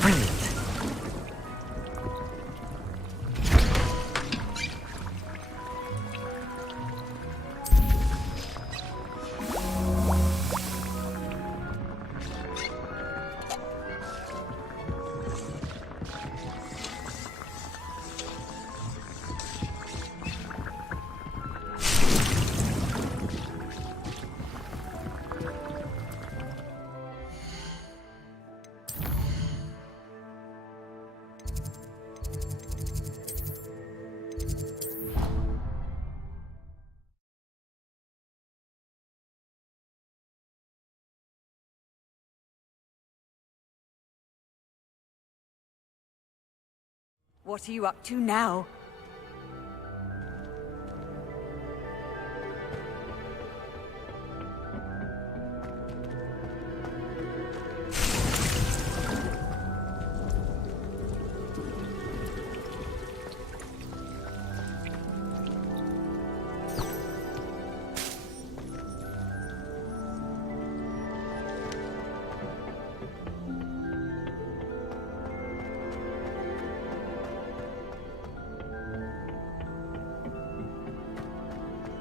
Brilliant. What are you up to now?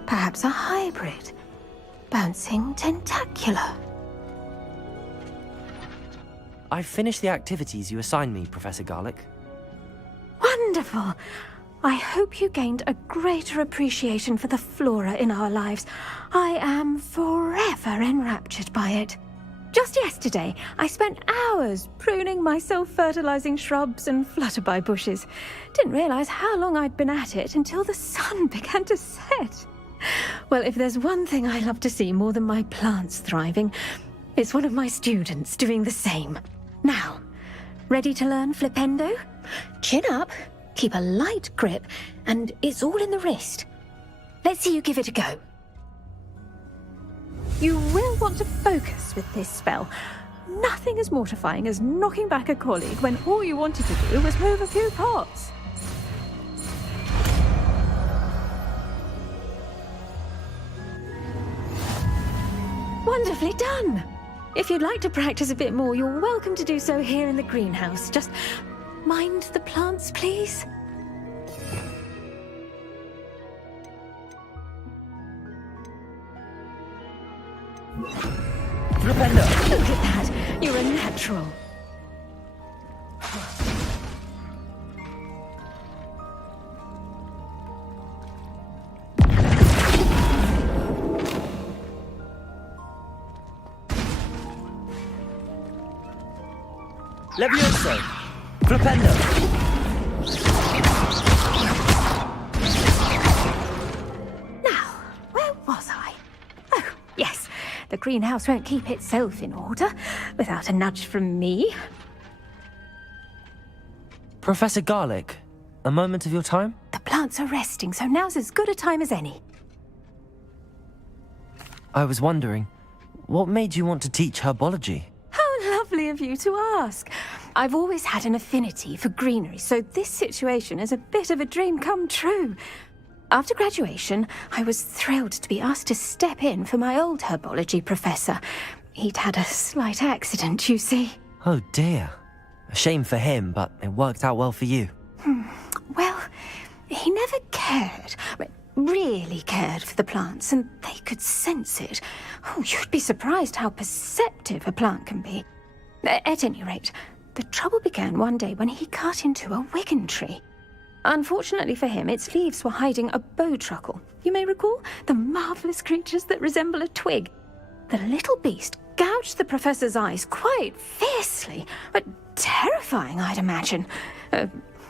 Perhaps a hybrid. Bouncing tentacular. I've finished the activities you assigned me, Professor Garlick. Wonderful! I hope you gained a greater appreciation for the flora in our lives. I am forever enraptured by it. Just yesterday, I spent hours pruning my self-fertilizing shrubs and flutterby bushes. Didn't realize how long I'd been at it until the sun began to set. Well, if there's one thing I love to see more than my plants thriving, it's one of my students doing the same. Now, ready to learn flipendo? Chin up, keep a light grip, and it's all in the wrist. Let's see you give it a go. You will want to focus with this spell. Nothing as mortifying as knocking back a colleague when all you wanted to do was move a few pots. Wonderfully done! If you'd like to practice a bit more, you're welcome to do so here in the greenhouse. Just mind the plants, please. Flipendo! Look at that! You're a natural. Levioso! Flipendo! Now, where was I? Oh, yes. The greenhouse won't keep itself in order without a nudge from me. Professor Garlick, a moment of your time? The plants are resting, so now's as good a time as any. I was wondering, what made you want to teach herbology? How lovely of you to ask. I've always had an affinity for greenery, so this situation is a bit of a dream come true. After graduation, I was thrilled to be asked to step in for my old herbology professor. He'd had a slight accident, you see. Oh dear. A shame for him, but it worked out well for you. Well, he never cared, really cared for the plants, and they could sense it. Oh, you'd be surprised how perceptive a plant can be. At any rate, the trouble began one day when he cut into a wigan tree. Unfortunately for him, its leaves were hiding a bowtruckle. You may recall the marvellous creatures that resemble a twig. The little beast gouged the professor's eyes quite fiercely, but terrifying, I'd imagine.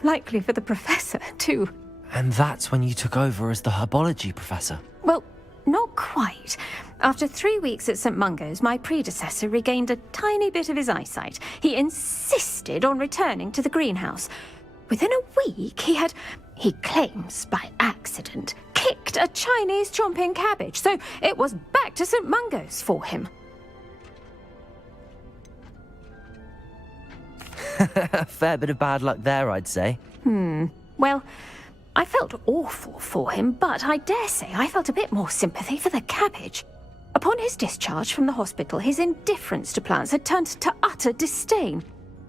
Likely for the professor, too. And that's when you took over as the herbology professor? Well, not quite. After 3 weeks at St. Mungo's, my predecessor regained a tiny bit of his eyesight. He insisted on returning to the greenhouse. Within a week, he claims by accident, kicked a Chinese chomping cabbage, so it was back to St. Mungo's for him. A fair bit of bad luck there, I'd say. Well, I felt awful for him, but I dare say I felt a bit more sympathy for the cabbage. Upon his discharge from the hospital, his indifference to plants had turned to utter disdain.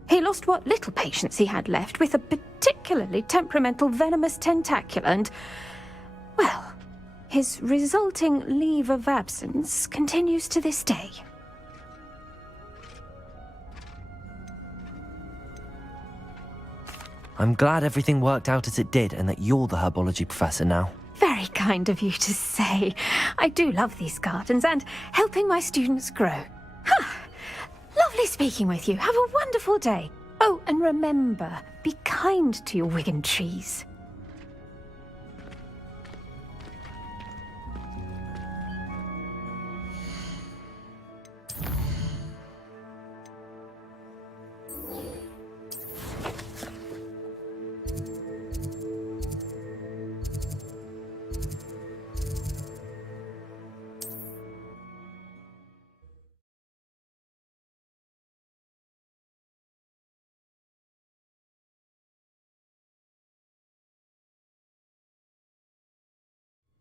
He lost what little patience he had left with a particularly temperamental venomous tentacula and, well, his resulting leave of absence continues to this day. I'm glad everything worked out as it did and that you're the herbology professor now. Very kind of you to say. I do love these gardens and helping my students grow. Lovely speaking with you. Have a wonderful day. Oh, and remember, be kind to your Wigan trees.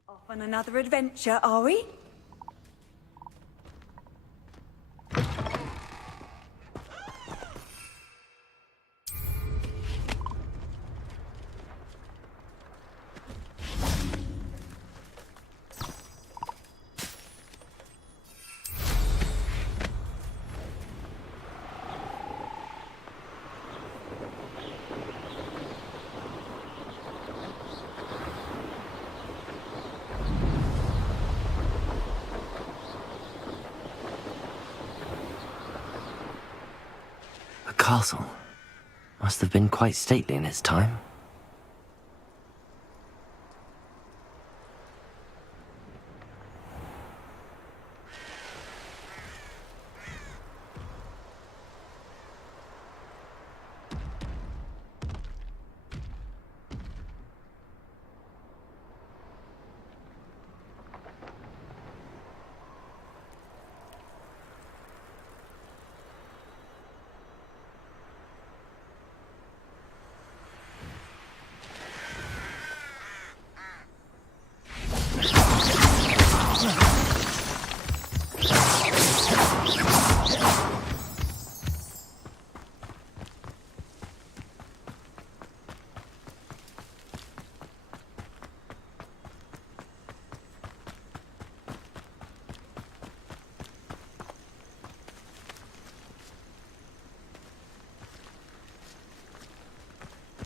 Off on another adventure, are we? The castle must have been quite stately in its time.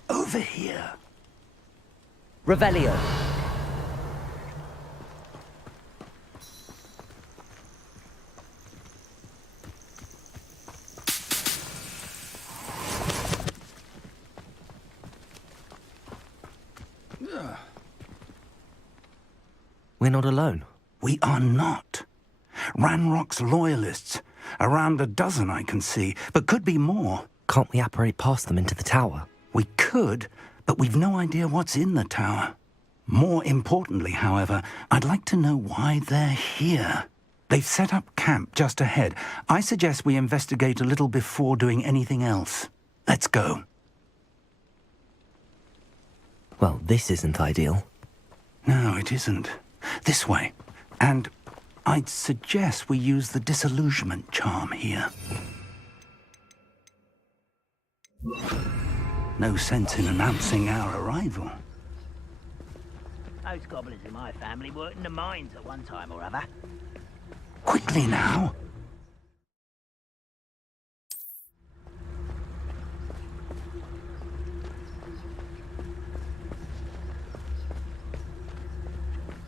Over here. Revelio. We're not alone. We are not. Ranrock's loyalists. Around a dozen I can see, but could be more. Can't we apparate past them into the tower? We could, but we've no idea what's in the tower. More importantly, however, I'd like to know why they're here. They've set up camp just ahead. I suggest we investigate a little before doing anything else. Let's go. Well, this isn't ideal. No, it isn't. This way. And I'd suggest we use the disillusionment charm here. No sense in announcing our arrival. Those gobblers in my family worked in the mines at one time or other. Quickly now.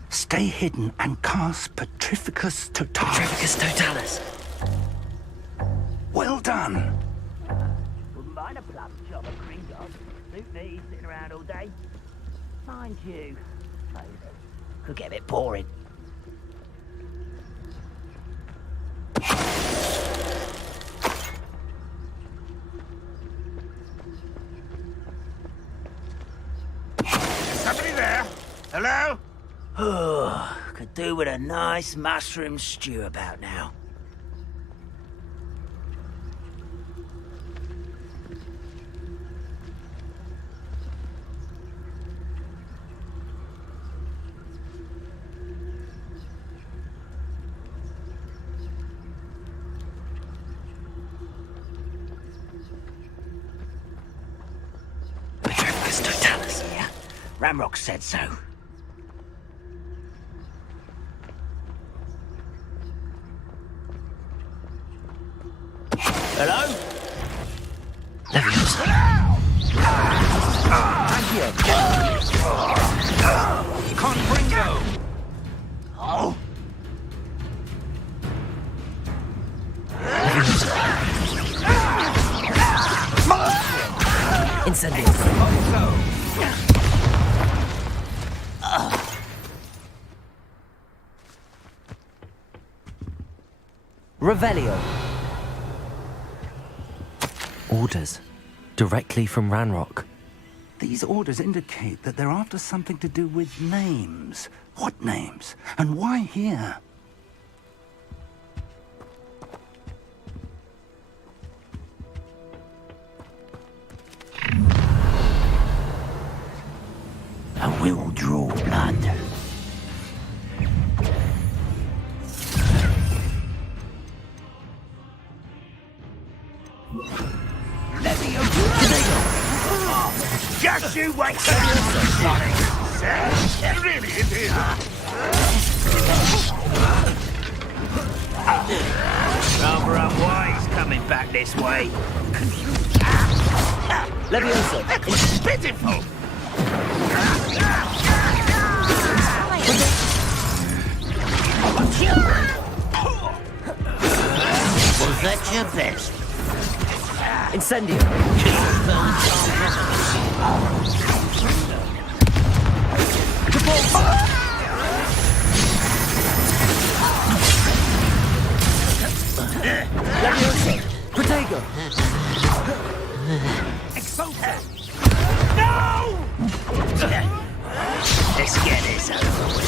Stay hidden and cast Petrificus Totalis. Petrificus Totalis. Well done. Wouldn't mind a plum job of green dog. Suit me sitting around all day. Mind you, could get a bit boring. Somebody there? Hello? Oh, could do with a nice mushroom stew about now. Ramrock said so. Hello? Confringo! Oh. Incendio. Revelio. Orders. Directly from Ranrock. These orders indicate that they're after something to do with names. What names? And why here? I will draw blood. Just you wait! Really, it is. Rather unwise coming back this way. Leviosa. It's pitiful. Was that your best? Incendio. Leviosa. Protego. No! Let's get this over with.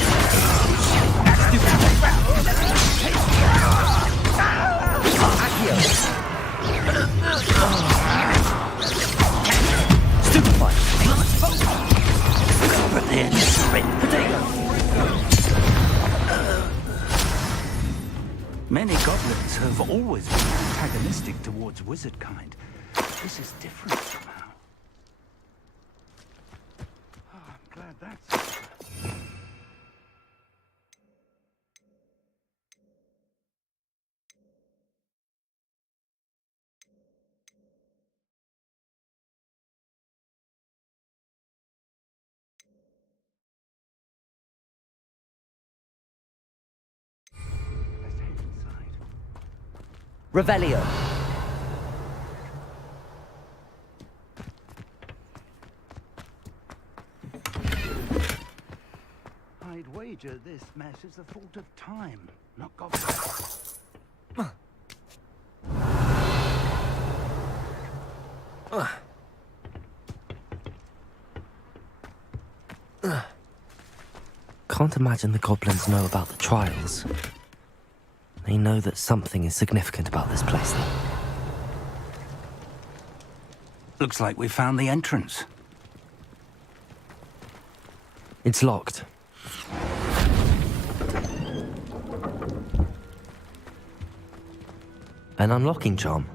Stupefy. Prepare to surrender. Many goblins have always been antagonistic towards wizard kind. This is different somehow. Oh, I'm glad that's... Let's head inside. Revelio. I'd wager this mess is the fault of time, not goblins. Can't imagine the goblins know about the trials. They know that something is significant about this place, though. Looks like we found the entrance. It's locked. An unlocking charm.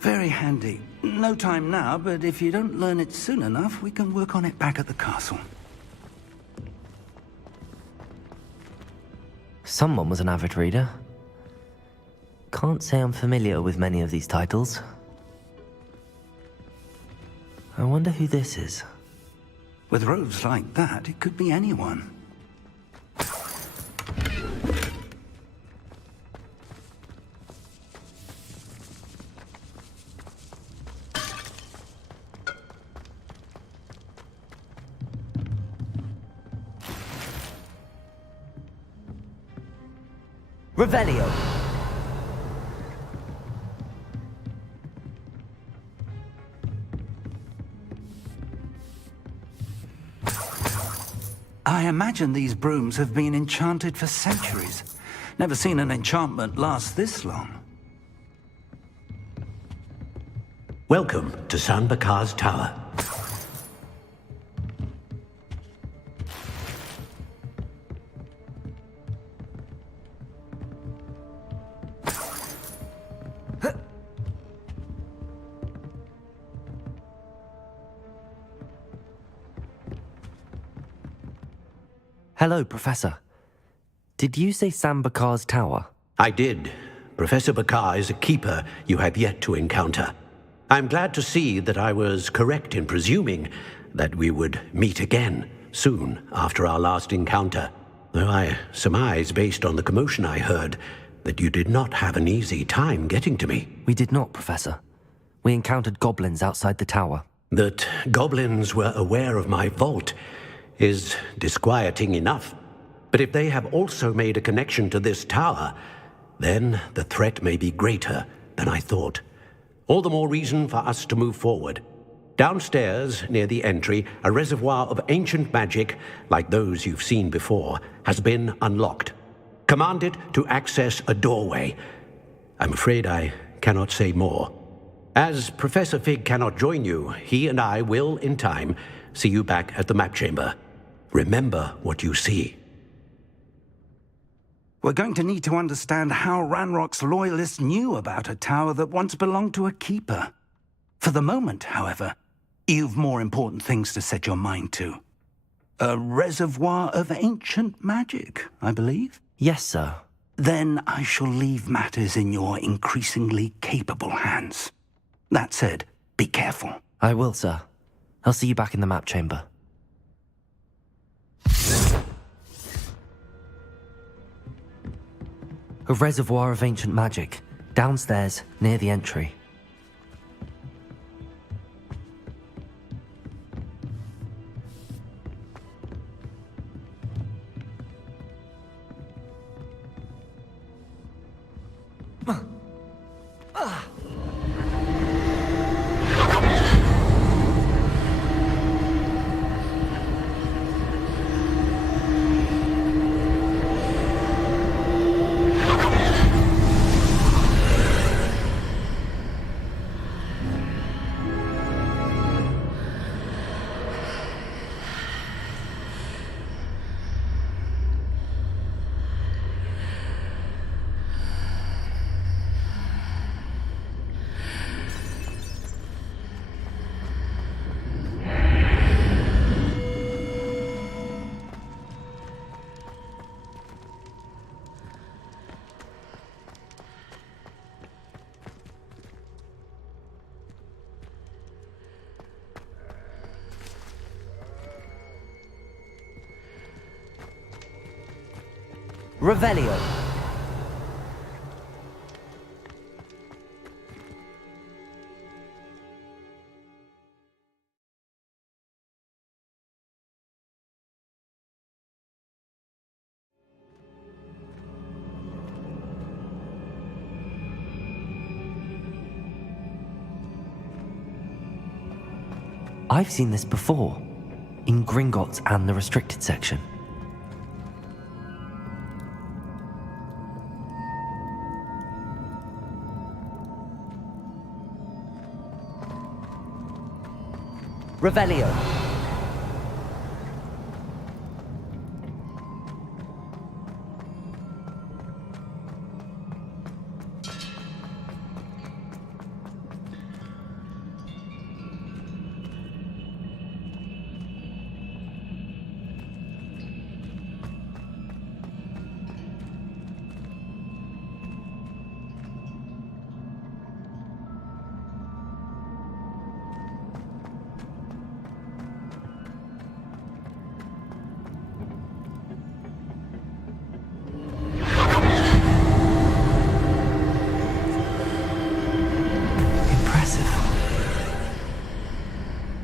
Very handy. No time now, but if you don't learn it soon enough, we can work on it back at the castle. Someone was an avid reader. Can't say I'm familiar with many of these titles. I wonder who this is. With robes like that, it could be anyone. Revelio. I imagine these brooms have been enchanted for centuries. Never seen an enchantment last this long. Welcome to San Bakar's Tower. Hello, Professor. Did you say Sam Bakar's tower? I did. Professor Bakar is a keeper you have yet to encounter. I'm glad to see that I was correct in presuming that we would meet again soon after our last encounter, though I surmise, based on the commotion I heard, that you did not have an easy time getting to me. We did not, Professor. We encountered goblins outside the tower. That goblins were aware of my vault is disquieting enough. But if they have also made a connection to this tower, then the threat may be greater than I thought. All the more reason for us to move forward. Downstairs, near the entry, a reservoir of ancient magic, like those you've seen before, has been unlocked. Command it to access a doorway. I'm afraid I cannot say more. As Professor Fig cannot join you, he and I will, in time, see you back at the map chamber. Remember what you see. We're going to need to understand how Ranrock's loyalists knew about a tower that once belonged to a keeper. For the moment, however, you've more important things to set your mind to. A reservoir of ancient magic, I believe? Yes, sir. Then I shall leave matters in your increasingly capable hands. That said, be careful. I will, sir. I'll see you back in the map chamber. A reservoir of ancient magic, downstairs, near the entry. Revelio. I've seen this before, in Gringotts and the restricted section. Revelio.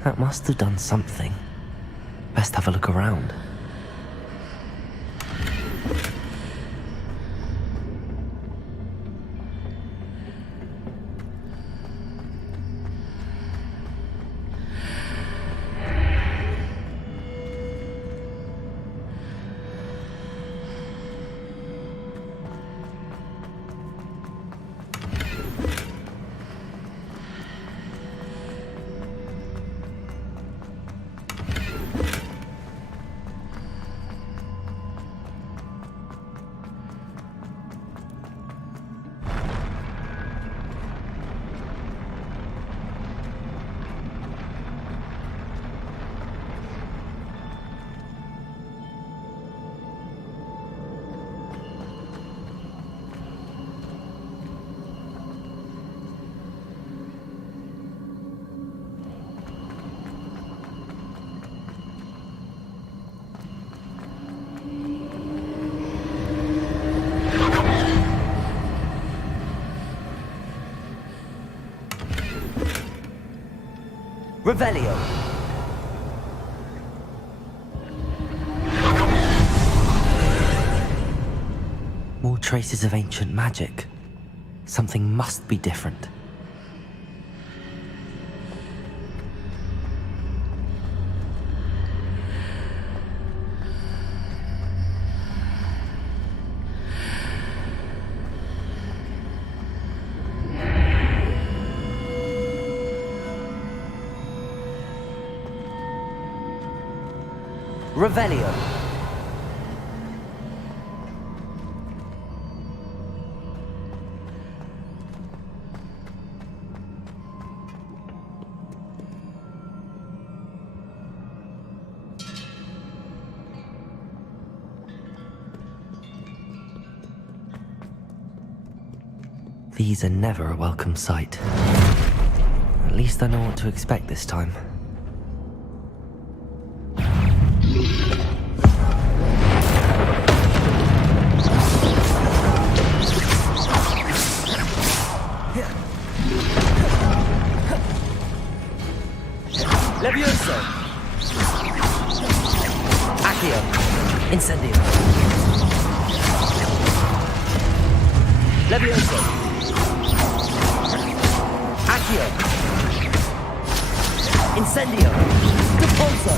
That must have done something. Best have a look around. Revelio. More traces of ancient magic. Something must be different. Revelio. These are never a welcome sight. At least I know what to expect this time. Levioso! Accio! Incendio! Levioso! Accio! Incendio! Depulso!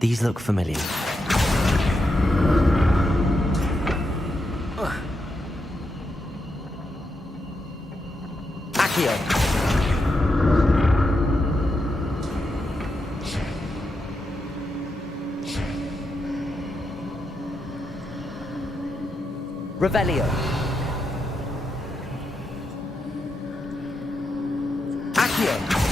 These look familiar. Accio! Revelio! Accio!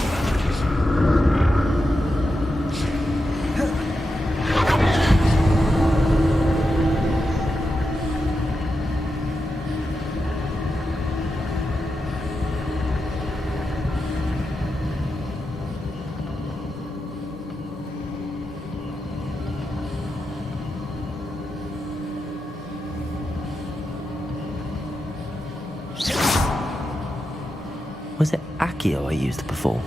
Was it Accio I used before?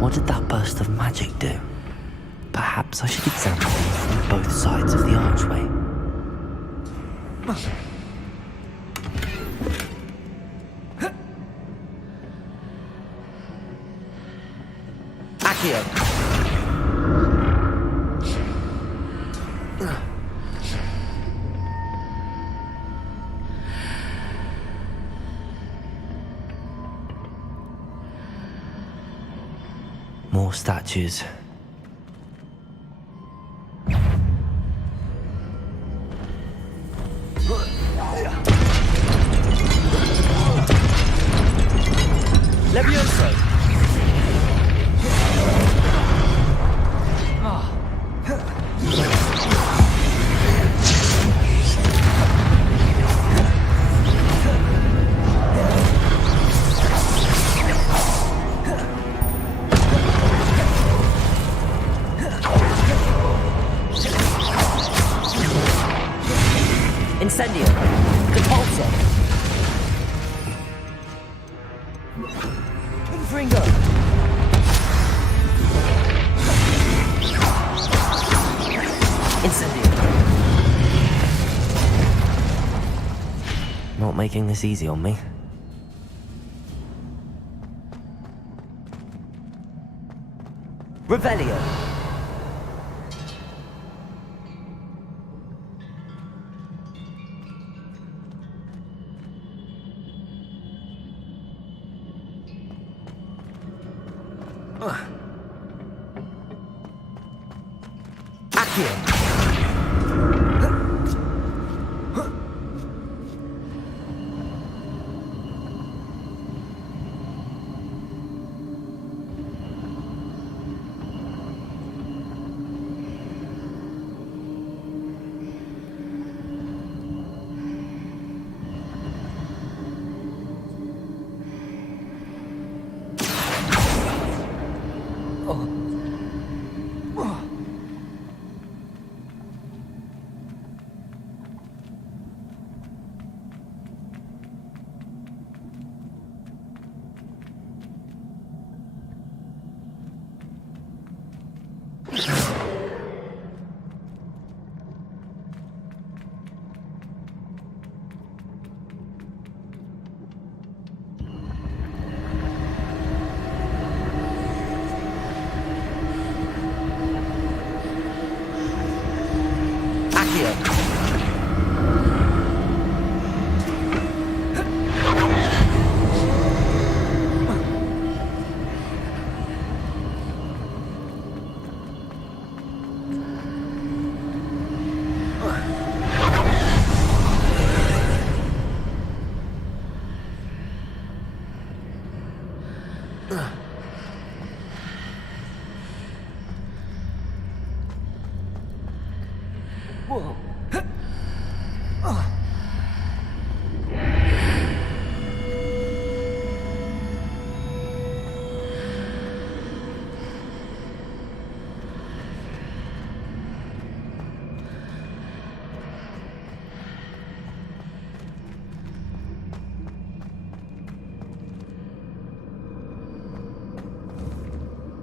What did that burst of magic do? Perhaps I should examine things from both sides of the archway. Accio! More statues. Levioso! making this easy on me. Revelio.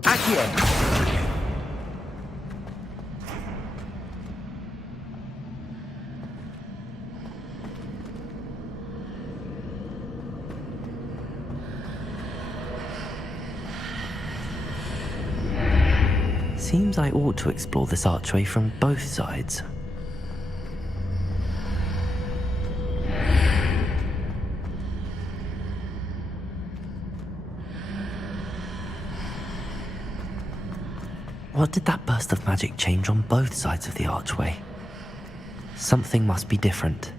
Accio. Seems I ought to explore this archway from both sides. What did that burst of magic change on both sides of the archway? Something must be different.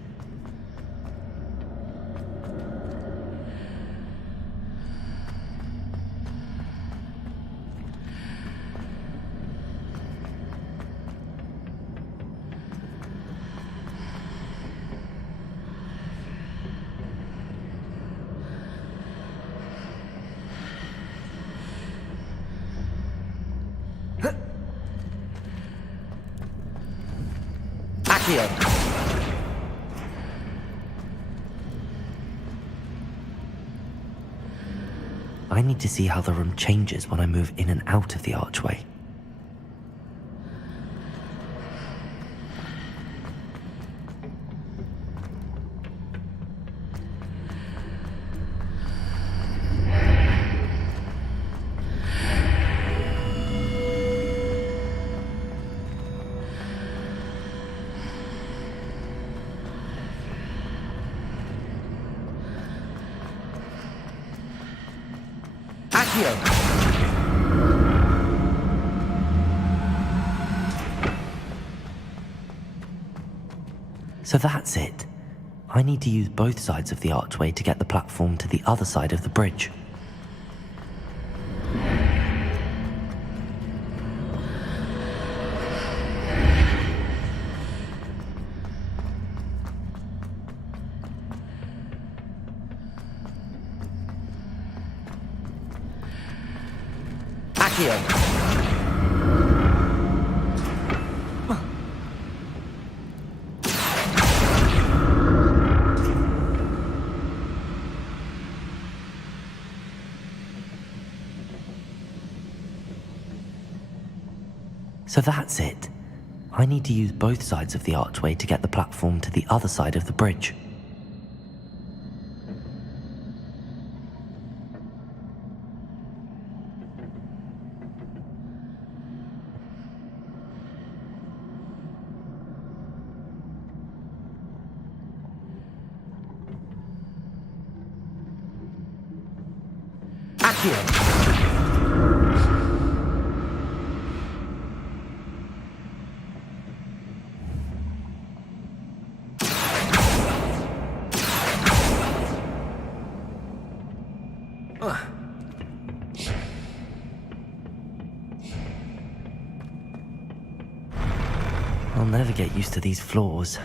I need to see how the room changes when I move in and out of the archway. So that's it. I need to use both sides of the archway to get the platform to the other side of the bridge. So that's it. I need to use both sides of the archway to get the platform to the other side of the bridge. Accio. I'll never get used to these floors.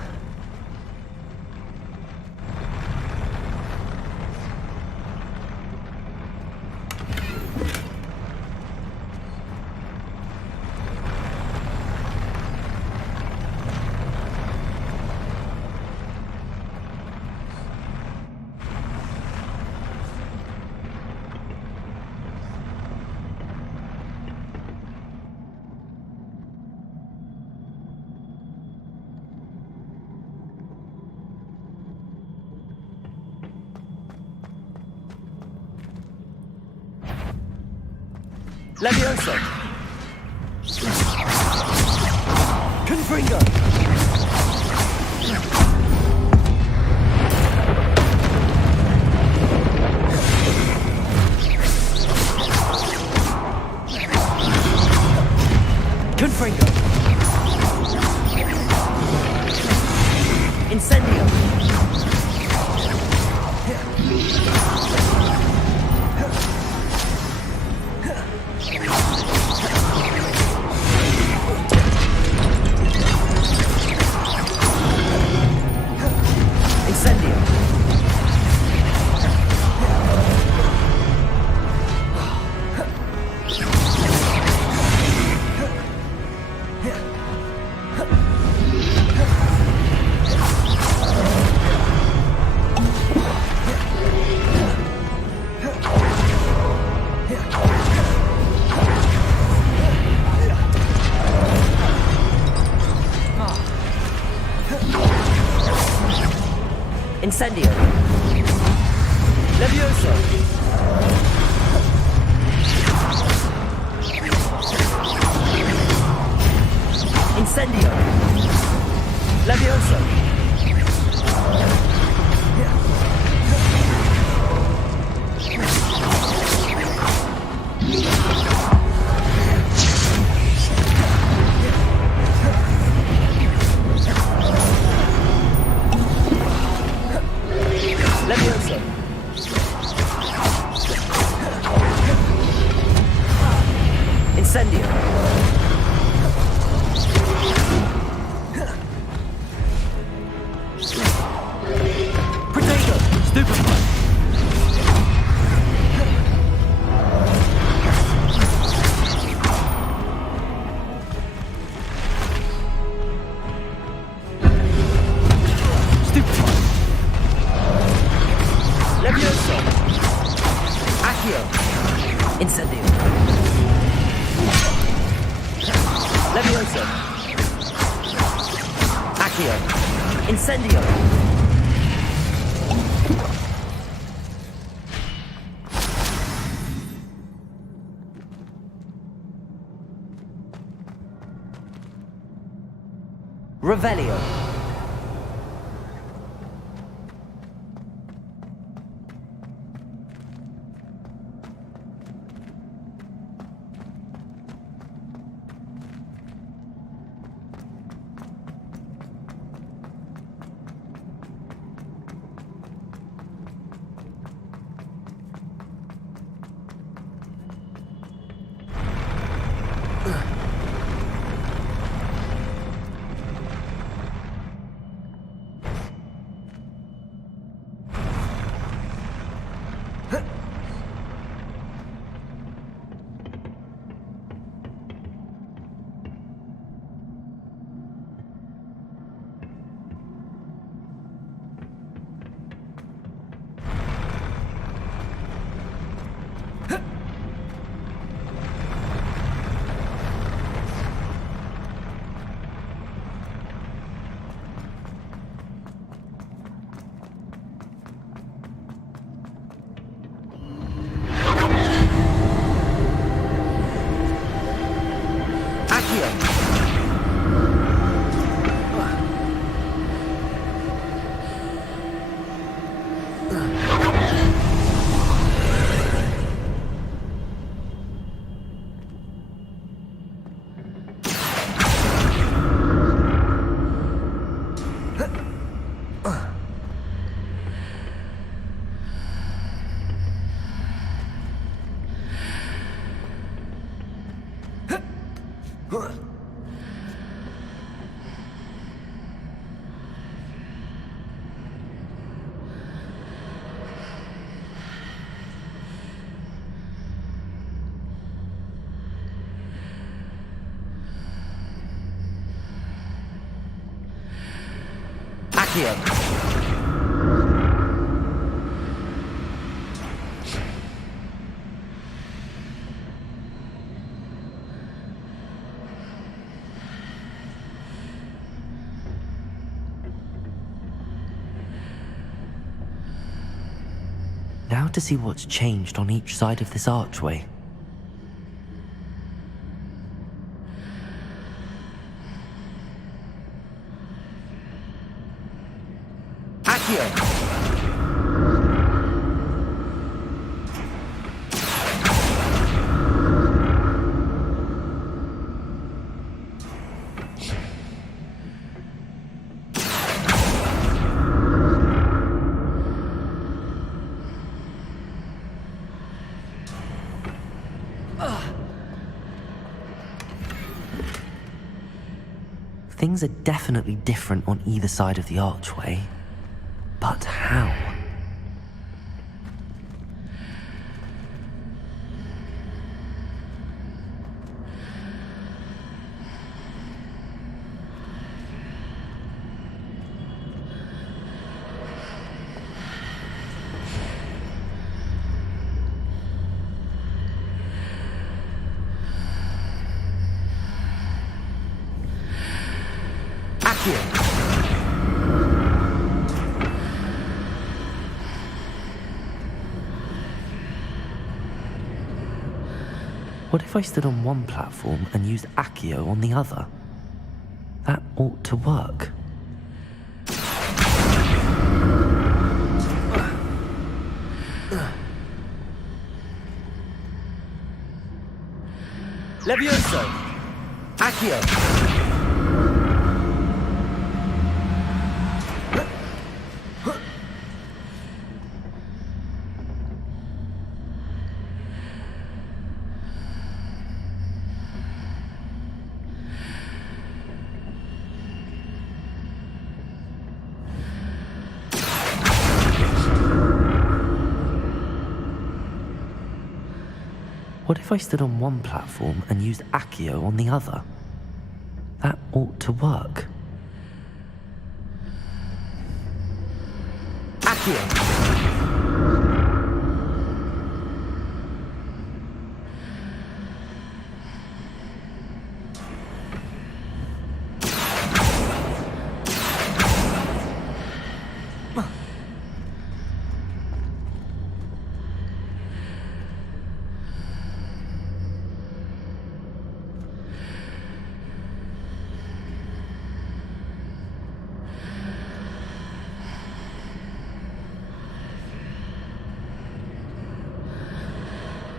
Levioso. Confringo. Confringo. Incendio. Incendio. Incendio. Levioso. Incendio. Levioso. Levioso. Incendio. Potato. Stupefy. Stupefy. Levioso. Accio. Incendio. Levioso. Accio. Incendio. Revelio. Accio. Now to see what's changed on each side of this archway. Accio. Things are definitely different on either side of the archway. But how? What if I stood on one platform and used Accio on the other? That ought to work. Levioso. Accio. What if I stood on one platform and used Accio on the other? That ought to work. Accio.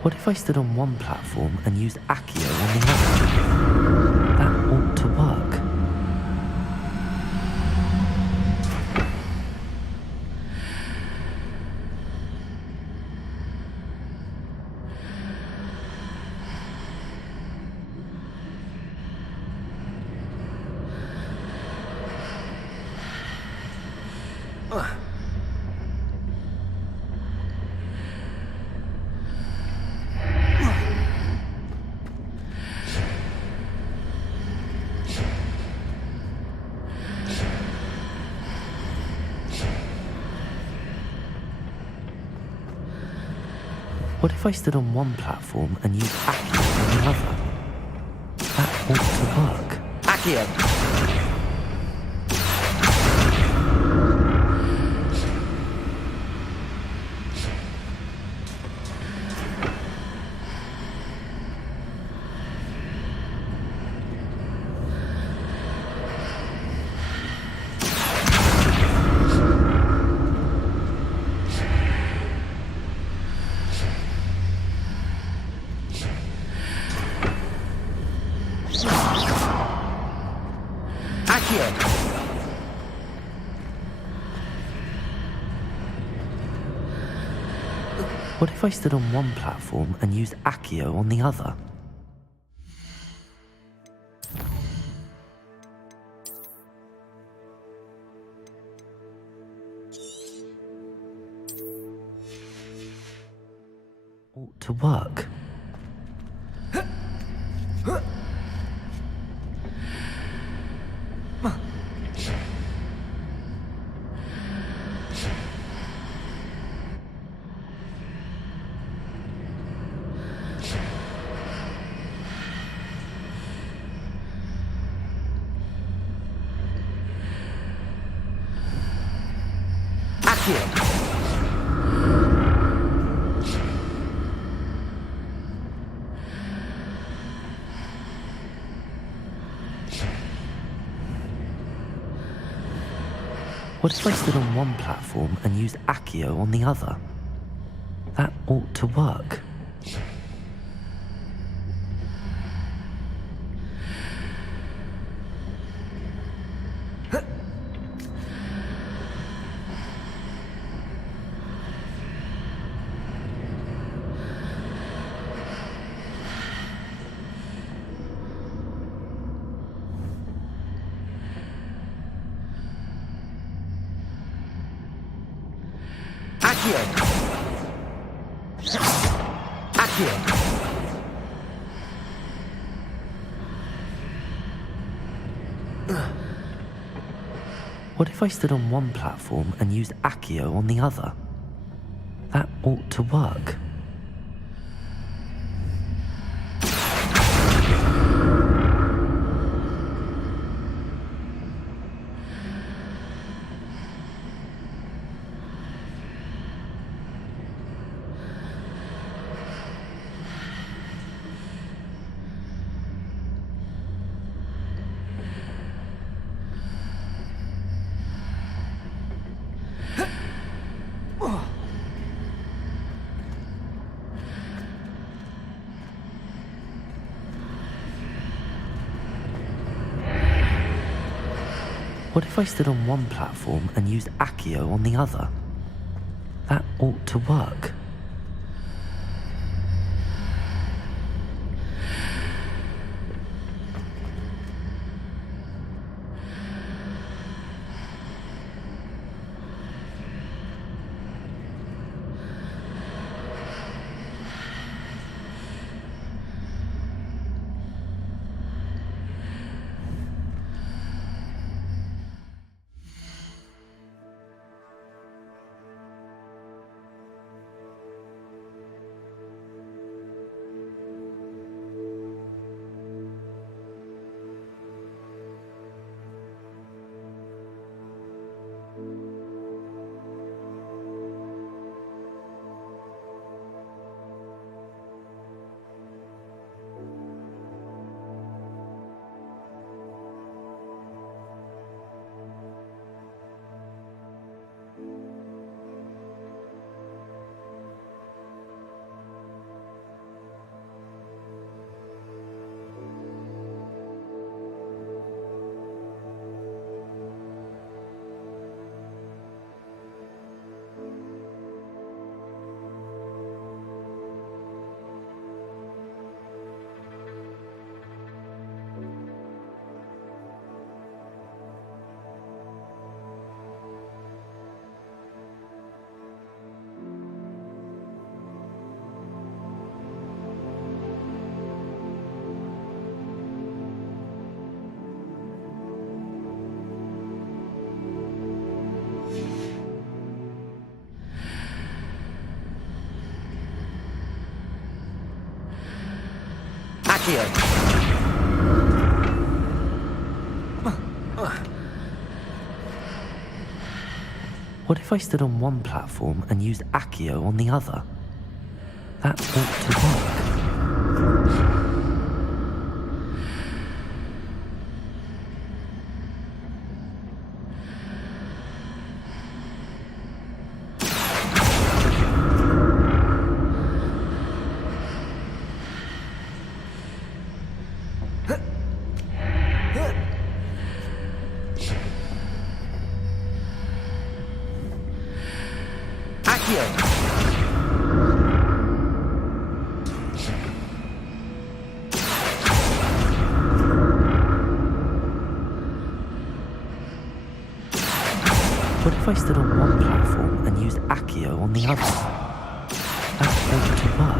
What if I stood on one platform and used Accio on the other? That ought to work. What if I stood on one platform and used Accio on the other? That ought to work. Accio. What if I stood on one platform and used Accio on the other? Ought to work. What if I stood on one platform and used Accio on the other? That ought to work. Accio. Accio. What if I stood on one platform and used Accio on the other? That ought to work. What if I stood on one platform and used Accio on the other? That ought to work. Accio. What if I stood on one platform and used Accio on the other? That ought to work. What if I stood on one platform and used Accio on the other? That ought to work.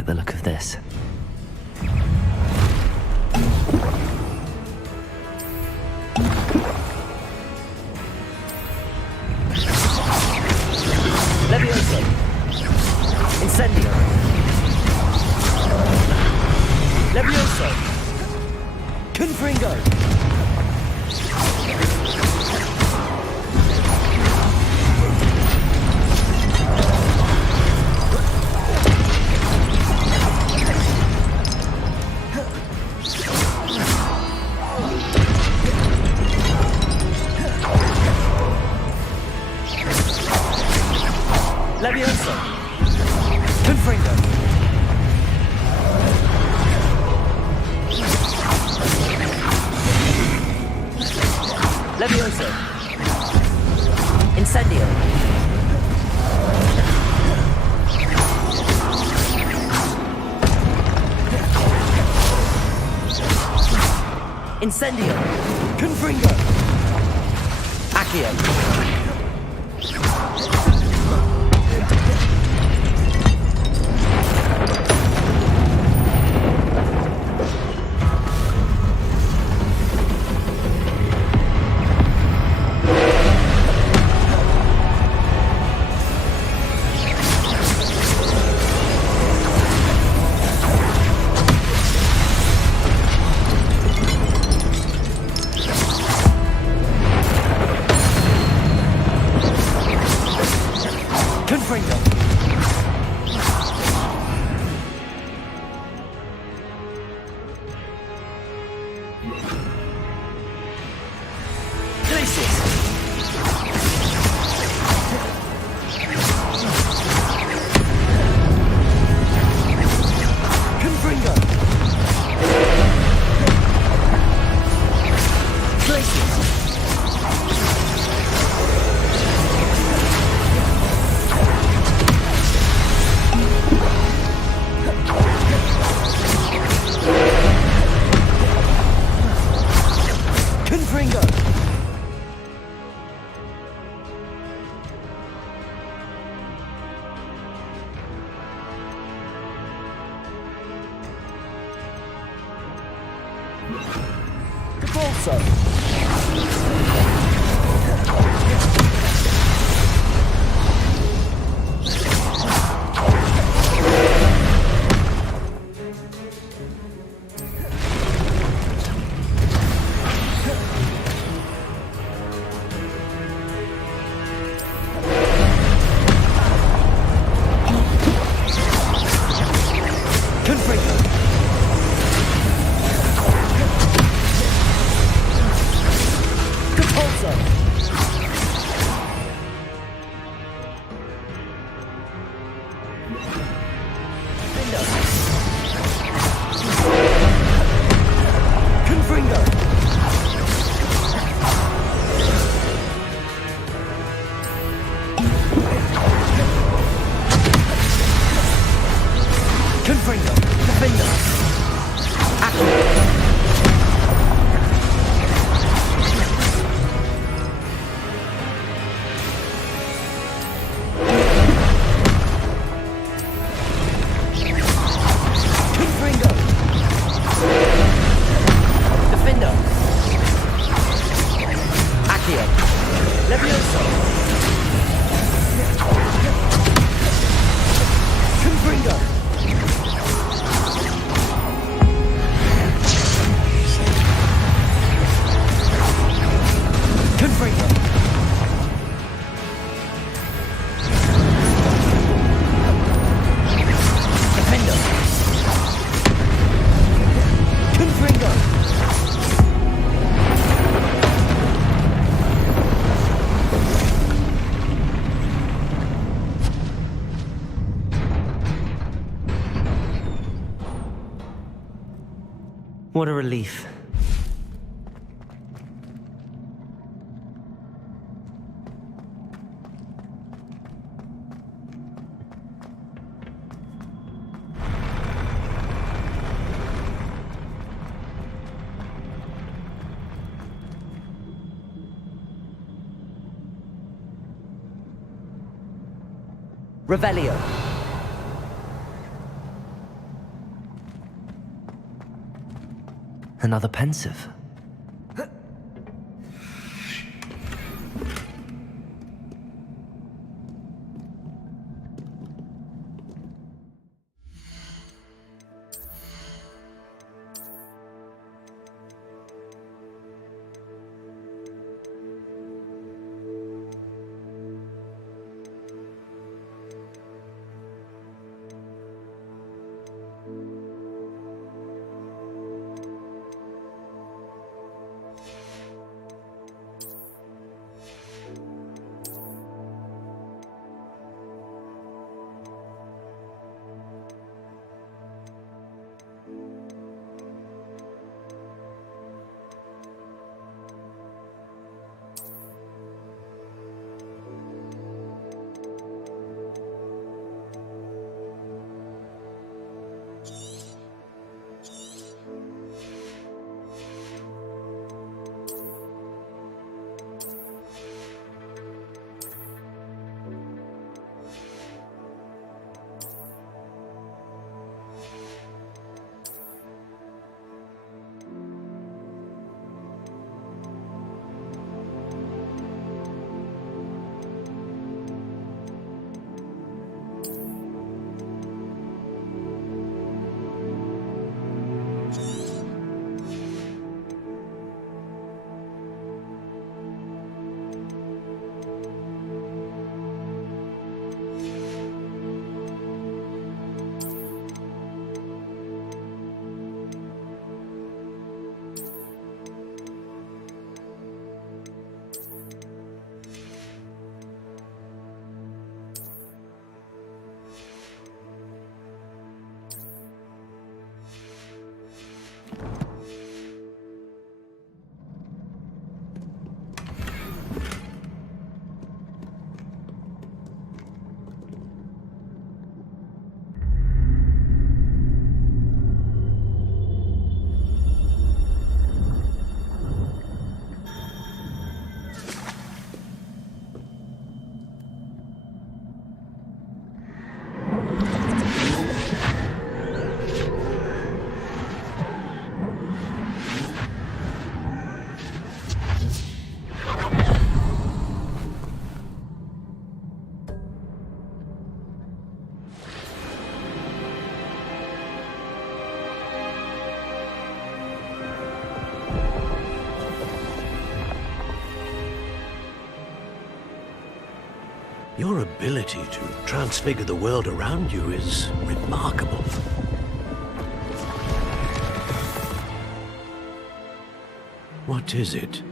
like the look of this. Levioso. Incendio. Levioso. Confringo. Levioso. Confringo. Levioso. Incendio. Incendio. Confringo. Accio. What a relief. Revelio. another pensive. Your ability to transfigure the world around you is remarkable. What is it?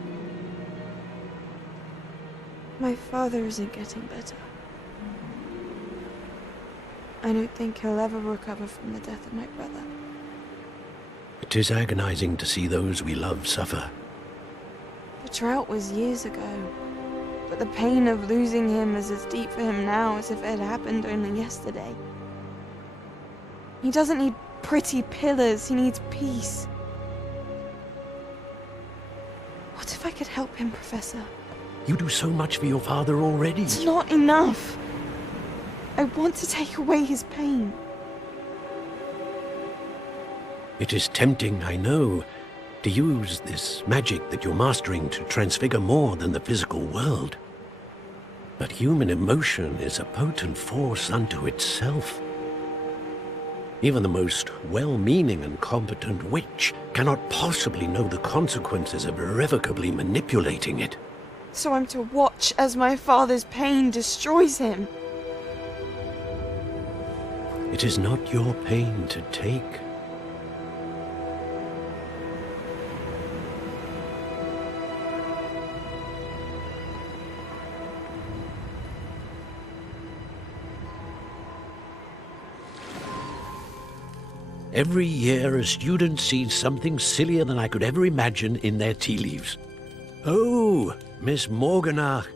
My father isn't getting better. I don't think he'll ever recover from the death of my brother. It is agonizing to see those we love suffer. The drought was years ago, but the pain of losing him is as deep for him now as if it had happened only yesterday. He doesn't need pretty pillars, he needs peace. What if I could help him, Professor? You do so much for your father already. It's not enough. I want to take away his pain. It is tempting, I know, to use this magic that you're mastering to transfigure more than the physical world. But human emotion is a potent force unto itself. Even the most well-meaning and competent witch cannot possibly know the consequences of irrevocably manipulating it. So I'm to watch as my father's pain destroys him. It is not your pain to take. Every year, a student sees something sillier than I could ever imagine in their tea leaves. Oh, Miss Morganach,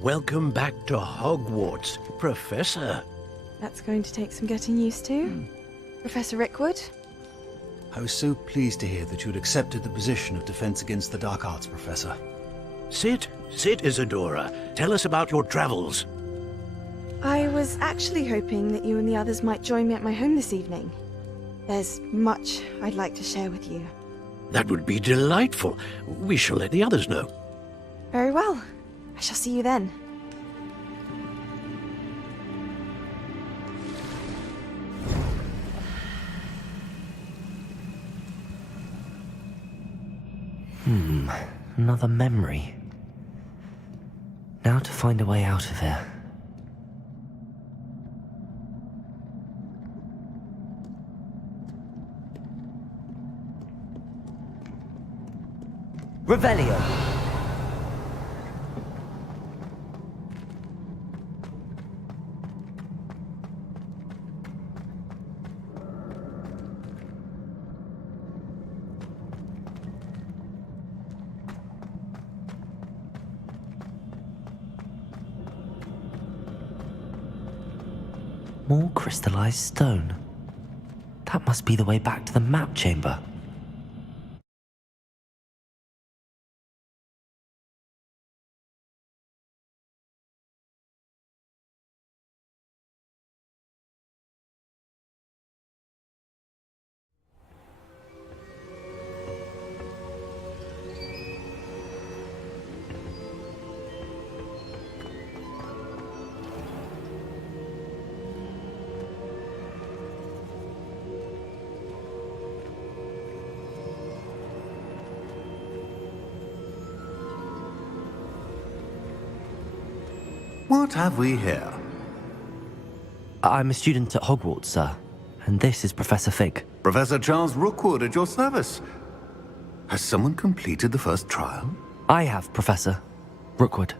welcome back to Hogwarts, Professor. That's going to take some getting used to. Professor Rickwood? I was so pleased to hear that you had accepted the position of Defense Against the Dark Arts, Professor. Sit, Isadora. Tell us about your travels. I was actually hoping that you and the others might join me at my home this evening. There's much I'd like to share with you. That would be delightful. We shall let the others know. Very well. I shall see you then. Another memory. Now to find a way out of here. Revelio. More crystallized stone. That must be the way back to the map chamber. What have we here? I'm a student at Hogwarts, sir. And this is Professor Fig. Professor Charles Rookwood at your service. Has someone completed the first trial? I have, Professor Rookwood.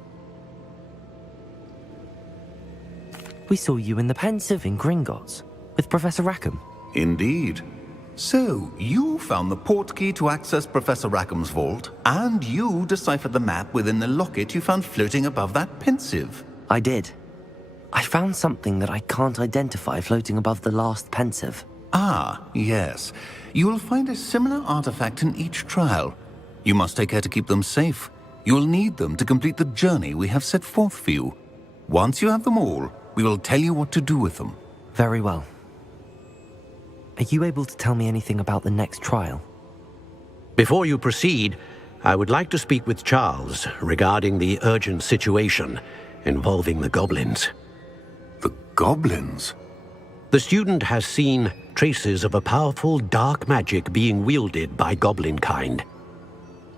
We saw you in the Pensive in Gringotts with Professor Rackham. Indeed. So, you found the portkey to access Professor Rackham's vault, and you deciphered the map within the locket you found floating above that Pensive. I did. I found something that I can't identify floating above the last Pensive. Ah, yes. You will find a similar artifact in each trial. You must take care to keep them safe. You will need them to complete the journey we have set forth for you. Once you have them all, we will tell you what to do with them. Very well. Are you able to tell me anything about the next trial? Before you proceed, I would like to speak with Charles regarding the urgent situation involving the goblins. The goblins? The student has seen traces of a powerful dark magic being wielded by goblin kind.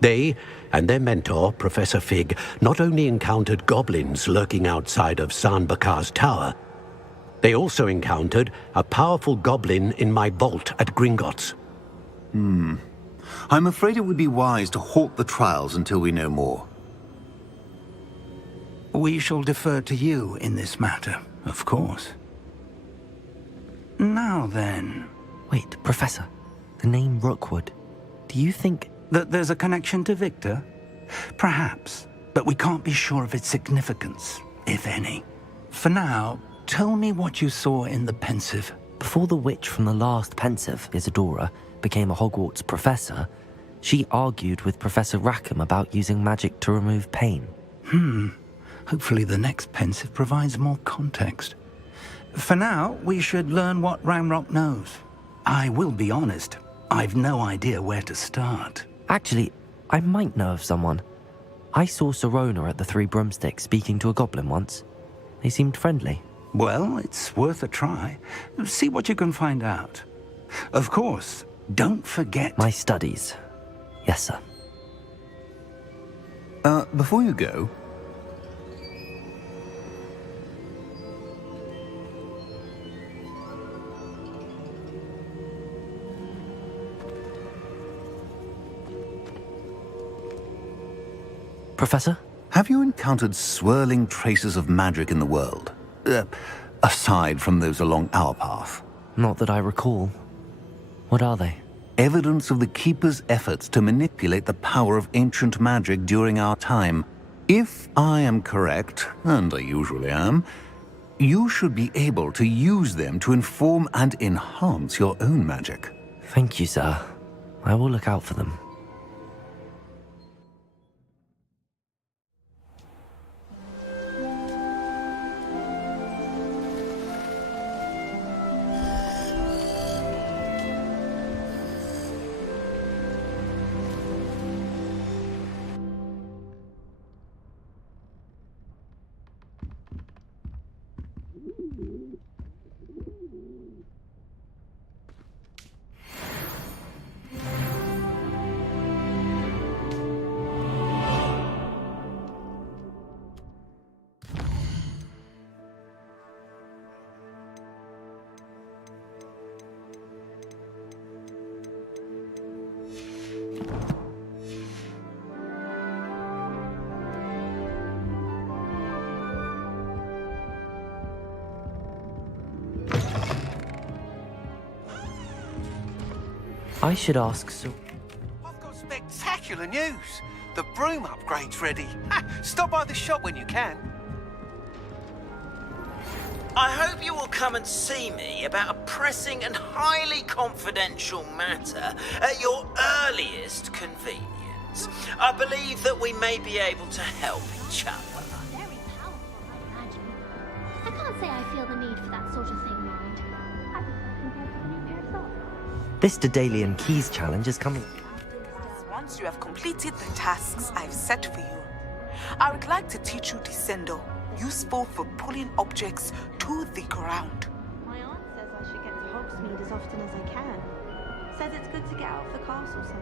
They and their mentor, Professor Fig, not only encountered goblins lurking outside of San Bakar's tower, they also encountered a powerful goblin in my vault at Gringotts. I'm afraid it would be wise to halt the trials until we know more. We shall defer to you in this matter, of course. Now then... Wait, Professor. The name Rookwood. Do you think... that there's a connection to Victor? Perhaps, but we can't be sure of its significance, if any. For now, tell me what you saw in the Pensive. Before the witch from the last Pensive, Isadora, became a Hogwarts professor, she argued with Professor Rackham about using magic to remove pain. Hopefully the next Pensive provides more context. For now, we should learn what Ranrock knows. I will be honest, I've no idea where to start. Actually, I might know of someone. I saw Serona at the Three Broomsticks speaking to a goblin once. They seemed friendly. Well, it's worth a try. See what you can find out. Of course, don't forget... My studies. Yes, sir. Before you go... Professor? Have you encountered swirling traces of magic in the world? Aside from those along our path? Not that I recall. What are they? Evidence of the Keeper's efforts to manipulate the power of ancient magic during our time. If I am correct, and I usually am, you should be able to use them to inform and enhance your own magic. Thank you, sir. I will look out for them. I should ask so. I've got spectacular news. The broom upgrade's ready. Ha, stop by the shop when you can. I hope you will come and see me about a pressing and highly confidential matter at your earliest convenience. I believe that we may be able to help each other. Very powerful, I imagine. I can't say I feel the need for that sort of thing, mind. I prefer compared to a new pair of socks. This Daedalian Keys challenge is coming. Once you have completed the tasks I've set for you, I would like to teach you Descendo, useful for pulling objects to the ground. My aunt says I should get to Hogsmeade as often as I can. Says it's good to get out of the castle sometimes.